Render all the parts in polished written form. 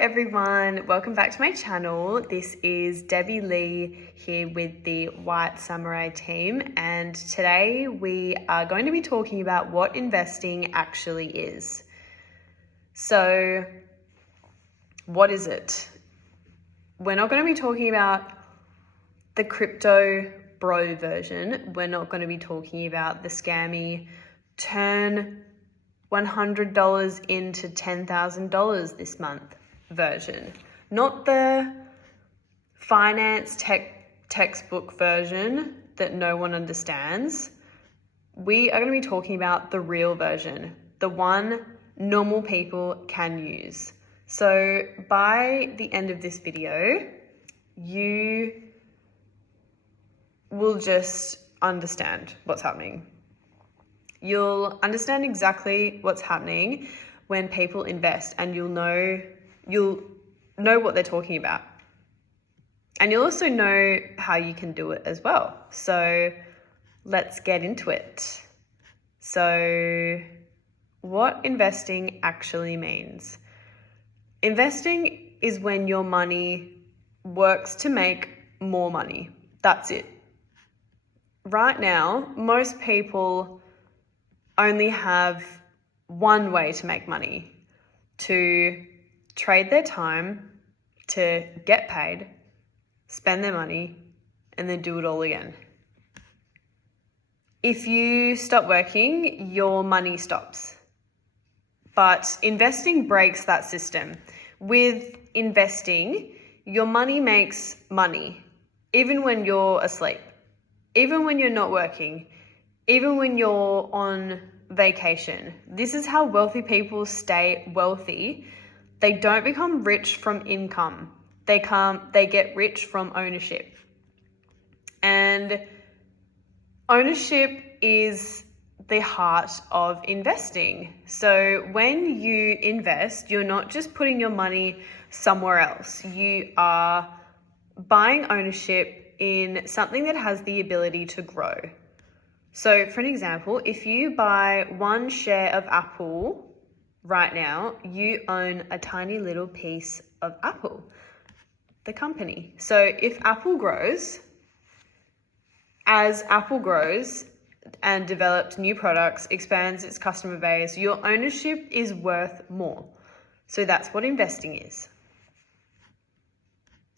everyone, welcome back to my channel. This is Debbie Lee here with the White Samurai team, and today we are going to be talking about what investing actually is. So, what is it? We're not going to be talking about the crypto bro version. We're not going to be talking about the scammy turn $100 into $10,000 this month version. Not the finance textbook version that no one understands. We are going to be talking about the real version, the one normal people can use. So by the end of this video, you will just understand what's happening. You'll understand exactly what's happening when people invest, and you'll know what they're talking about. And you'll also know how you can do it as well. So let's get into it. So what investing actually means. Investing is when your money works to make more money. That's it. Right now, most people only have one way to make money: to trade their time, to get paid, spend their money, and then do it all again. If you stop working, your money stops. But investing breaks that system. With investing, your money makes money, even when you're asleep, even when you're not working, even when you're on vacation. This is how wealthy people stay wealthy. They don't become rich from income. They get rich from ownership. And ownership is the heart of investing. So when you invest, you're not just putting your money somewhere else. You are buying ownership in something that has the ability to grow. So for an example, if you buy one share of Apple right now, you own a tiny little piece of Apple, the company. So if Apple grows, as Apple grows and develops new products, expands its customer base, your ownership is worth more. So that's what investing is.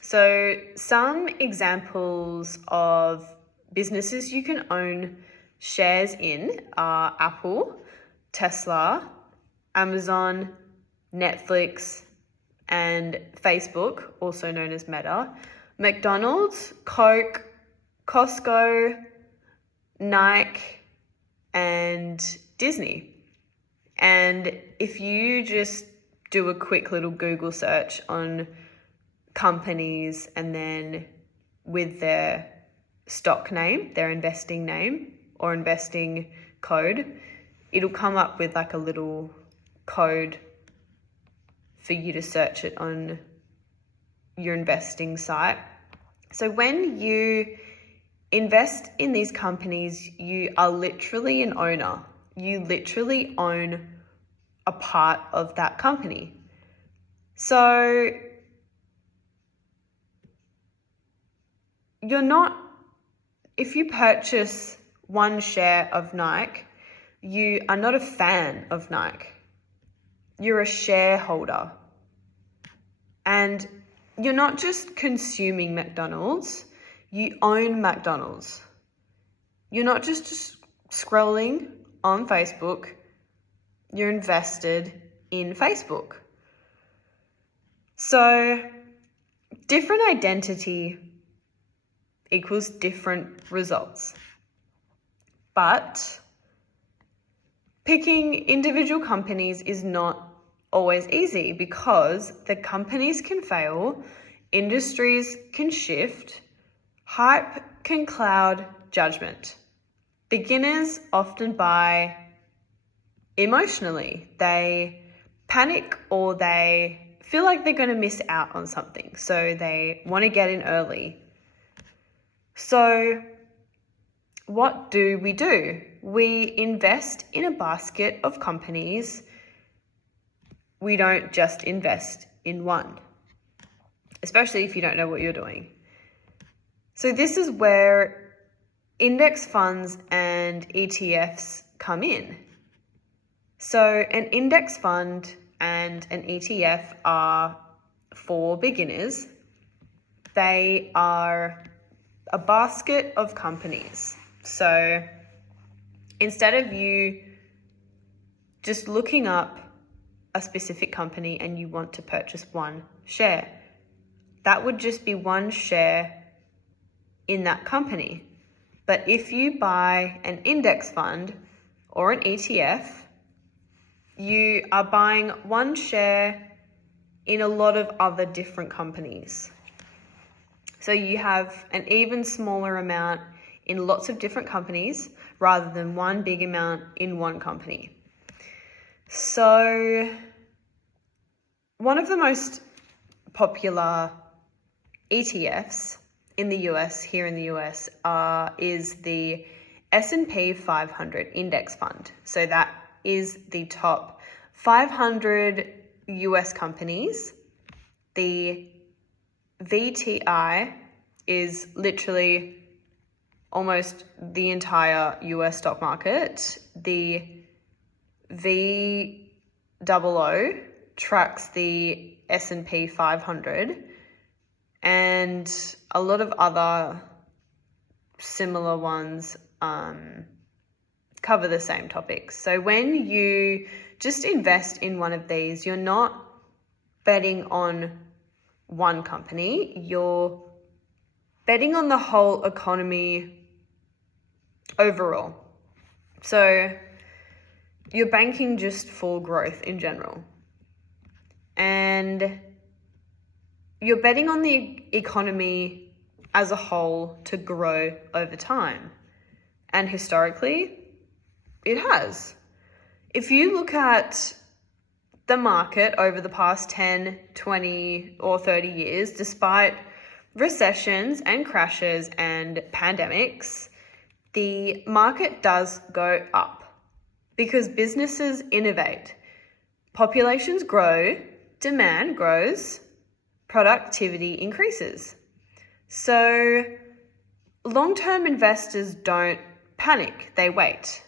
So some examples of businesses you can own shares in are Apple, Tesla, Amazon, Netflix, and Facebook, also known as Meta, McDonald's, Coke, Costco, Nike, and Disney. And if you just do a quick little Google search on companies and then with their stock name, their investing name or investing code, it'll come up with like a little code for you to search it on your investing site. So when you invest in these companies, you are literally an owner. You literally own a part of that company. So if you purchase one share of Nike, you are not a fan of Nike. You're a shareholder. And you're not just consuming McDonald's, you own McDonald's. You're not just scrolling on Facebook, you're invested in Facebook. So different identity equals different results. But picking individual companies is not always easy because the companies can fail, industries can shift, hype can cloud judgment. Beginners often buy emotionally. They panic or they feel like they're going to miss out on something, so they want to get in early. So what do? We invest in a basket of companies. We don't just invest in one, especially if you don't know what you're doing. So this is where index funds and ETFs come in. So an index fund and an ETF are for beginners. They are a basket of companies. So instead of you just looking up a specific company and you want to purchase one share, that would just be one share in that company. But if you buy an index fund or an ETF, you are buying one share in a lot of other different companies. So you have an even smaller amount in lots of different companies rather than one big amount in one company. So one of the most popular ETFs in the US, here in the US, is the S&P 500 index fund. So that is the top 500 US companies. The VTI is literally almost the entire US stock market. The VOO tracks the S&P 500 and a lot of other similar ones cover the same topics. So when you just invest in one of these, you're not betting on one company, you're betting on the whole economy overall. So you're banking just for growth in general. And you're betting on the economy as a whole to grow over time. And historically, it has. If you look at the market over the past 10, 20, or 30 years, despite recessions and crashes and pandemics, the market does go up because businesses innovate. Populations grow, demand grows, productivity increases. So long-term investors don't panic, they wait,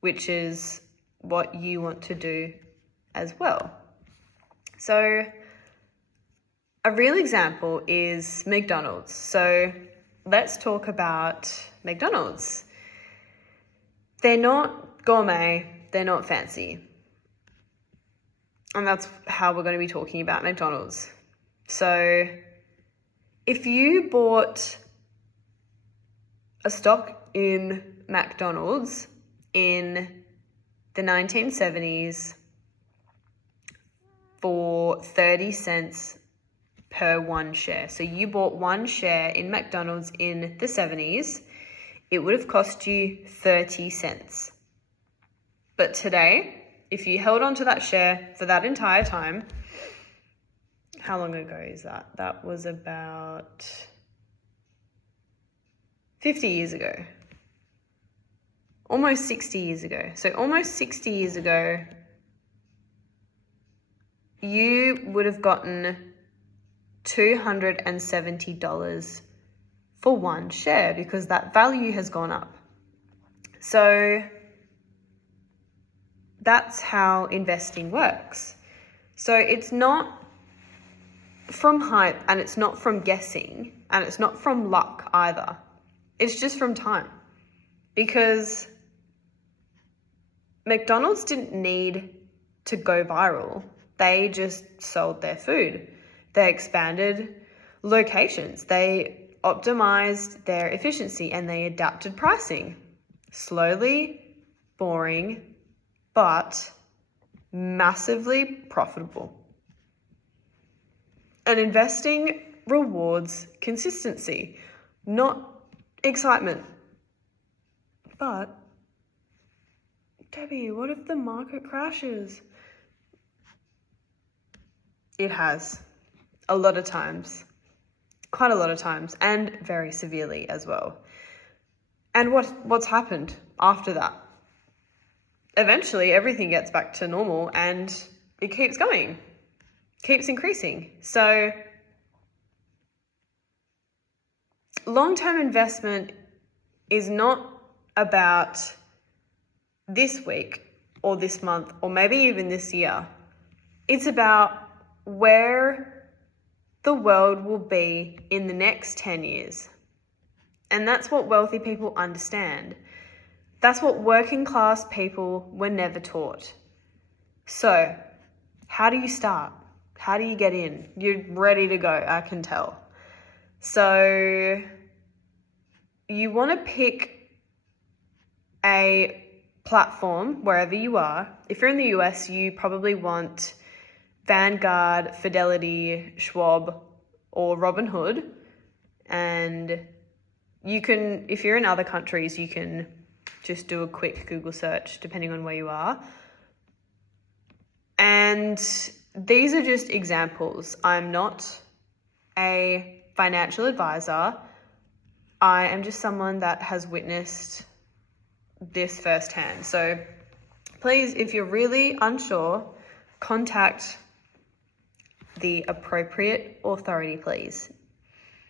which is what you want to do as well. So a real example is McDonald's. So let's talk about McDonald's. They're not gourmet, they're not fancy. And that's how we're going to be talking about McDonald's. So if you bought a stock in McDonald's in the 1970s for 30 cents per one share. So you bought one share in McDonald's in the 70s, it would have cost you 30 cents. But today, if you held on to that share for that entire time, how long ago is that? That was about 50 years ago. Almost 60 years ago. So almost 60 years ago, you would have gotten $270 for one share because that value has gone up. So that's how investing works. So it's not from hype and it's not from guessing and it's not from luck either. It's just from time. Because McDonald's didn't need to go viral. They just sold their food. They expanded locations. They optimized their efficiency and they adapted pricing. Slowly, boring, but massively profitable. And investing rewards consistency, not excitement. But Debbie, what if the market crashes? It has. A lot of times. Quite a lot of times. And very severely as well. And what's happened after that? Eventually, everything gets back to normal and it keeps going. keeps increasing. So long-term investment is not about this week or this month or maybe even this year. It's about where the world will be in the next 10 years. And that's what wealthy people understand. That's what working class people were never taught. So, how do you start? How do you get in? You're ready to go, I can tell. So, you want to pick a platform wherever you are. If you're in the US, you probably want Vanguard, Fidelity, Schwab, or Robinhood. And you can, if you're in other countries, you can just do a quick Google search depending on where you are. And these are just examples. I'm not a financial advisor. I am just someone that has witnessed this firsthand. So please, if you're really unsure, contact the appropriate authority, please.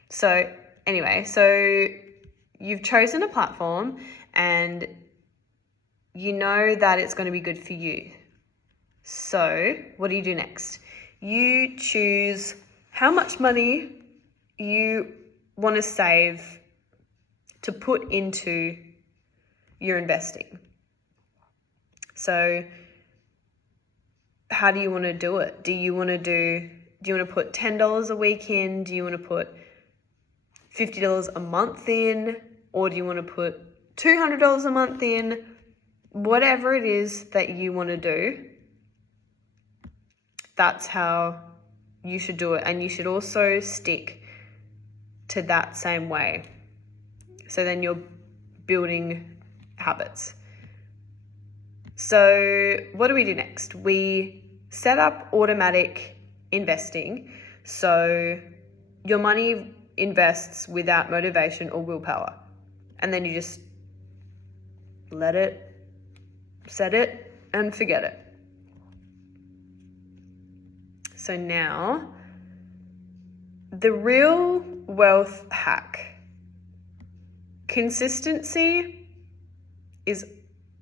So anyway, so you've chosen a platform and you know that it's going to be good for you. So what do you do next? You choose how much money you want to save to put into your investing. So how do you want to do it? Do you want to put $10 a week in? Do you want to put $50 a month in? Or do you want to put $200 a month in? Whatever it is that you want to do, that's how you should do it. And you should also stick to that same way. So then you're building habits. So what do we do next? We set up automatic investing. So your money invests without motivation or willpower. And then you just let it, set it, and forget it. So now, the real wealth hack. Consistency is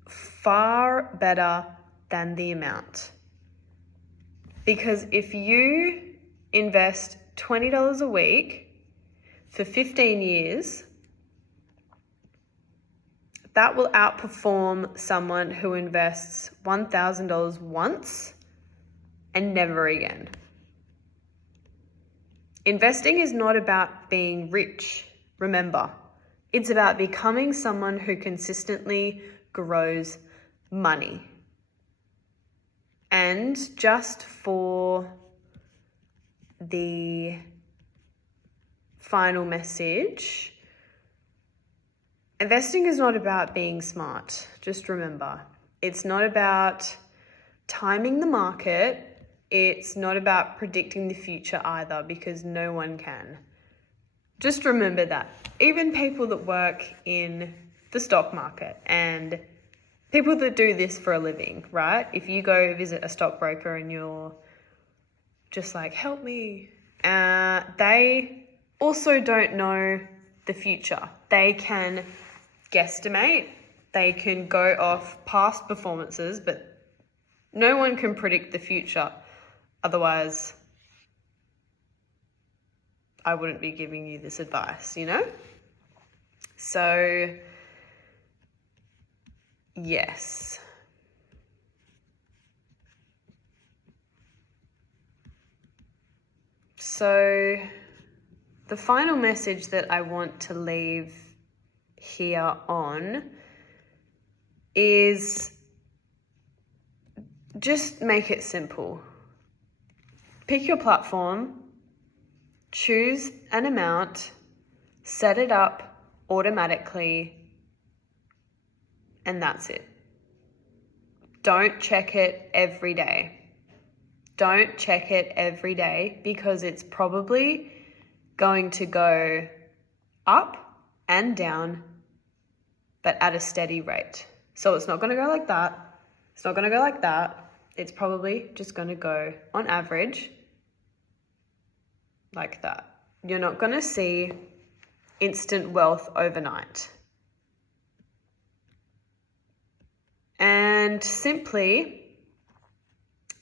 far better than the amount. Because if you invest $20 a week for 15 years, that will outperform someone who invests $1,000 once and never again. Investing is not about being rich, remember. It's about becoming someone who consistently grows money. And just for the final message, investing is not about being smart. Just remember, it's not about timing the market. It's not about predicting the future either, because no one can. Just remember that. Even people that work in the stock market and people that do this for a living, right? If you go visit a stockbroker and you're just like, help me, they also don't know the future. They can guesstimate, they can go off past performances, but no one can predict the future. Otherwise, I wouldn't be giving you this advice, you know? So, yes. So, the final message that I want to leave here on is just make it simple. Pick your platform, choose an amount, set it up automatically, and that's it. Don't check it every day. Don't check it every day because it's probably going to go up and down, but at a steady rate. So it's not going to go like that. It's not going to go like that. It's probably just going to go on average like that. You're not going to see instant wealth overnight. And simply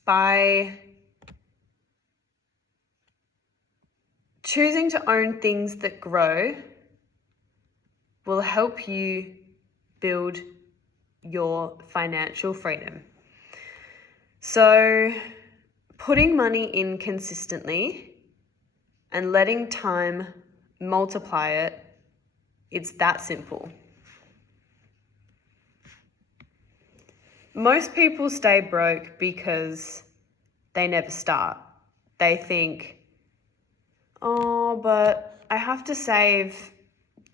by choosing to own things that grow will help you build your financial freedom. So, putting money in consistently and letting time multiply it, it's that simple. Most people stay broke because they never start. They think, oh, but I have to save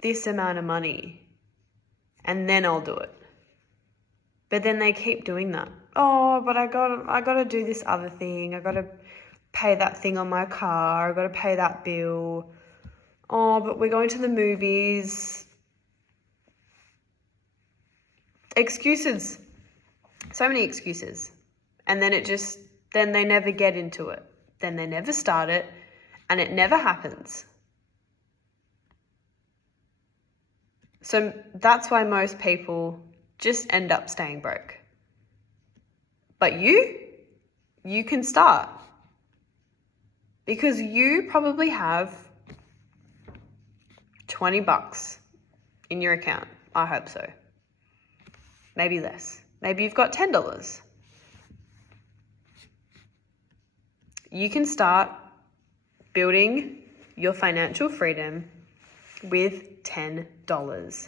this amount of money and then I'll do it. But then they keep doing that. Oh, but I gotta do this other thing. I gotta pay that thing on my car. I gotta pay that bill. Oh, but we're going to the movies. Excuses. So many excuses. And then then they never get into it. Then they never start it and it never happens. So that's why most people just end up staying broke. But you can start. Because you probably have $20 in your account. I hope so. Maybe less. Maybe you've got $10. You can start building your financial freedom with $10.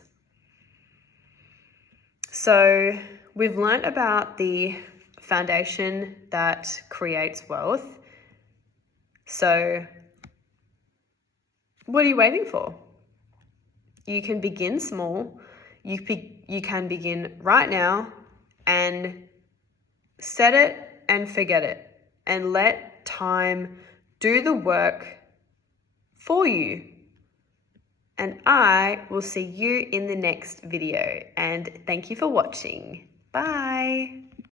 So we've learnt about the foundation that creates wealth. So what are you waiting for? You can begin small. You can begin right now and set it and forget it and let time do the work for you. And I will see you in the next video, and thank you for watching. Bye.